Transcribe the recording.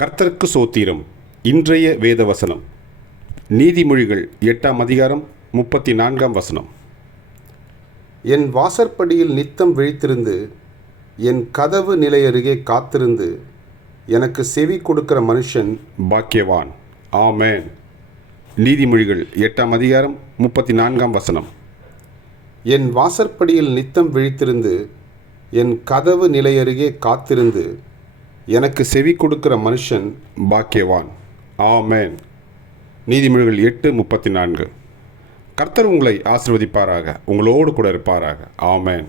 கர்த்தருக்கு சோத்திரம். இன்றைய வேத வசனம் நீதிமொழிகள் எட்டாம் அதிகாரம் முப்பத்தி நான்காம் வசனம். என் வாசற்படியில் நித்தம் விழித்திருந்து என் கதவு நிலையருகே காத்திருந்து எனக்கு செவி கொடுக்கிற மனுஷன் பாக்கியவான். ஆமேன். நீதிமொழிகள் எட்டாம் அதிகாரம் முப்பத்தி நான்காம் வசனம். என் வாசற்படியில் நித்தம் விழித்திருந்து என் கதவு நிலையருகே காத்திருந்து எனக்கு செவி கொடுக்கிற மனுஷன் பாக்கியவான். ஆமேன். நீதிமொழிகள் எட்டு முப்பத்தி நான்கு. கர்த்தர் உங்களை ஆசிர்வதிப்பாராக உங்களோடு கூட இருப்பாராக. ஆமேன்.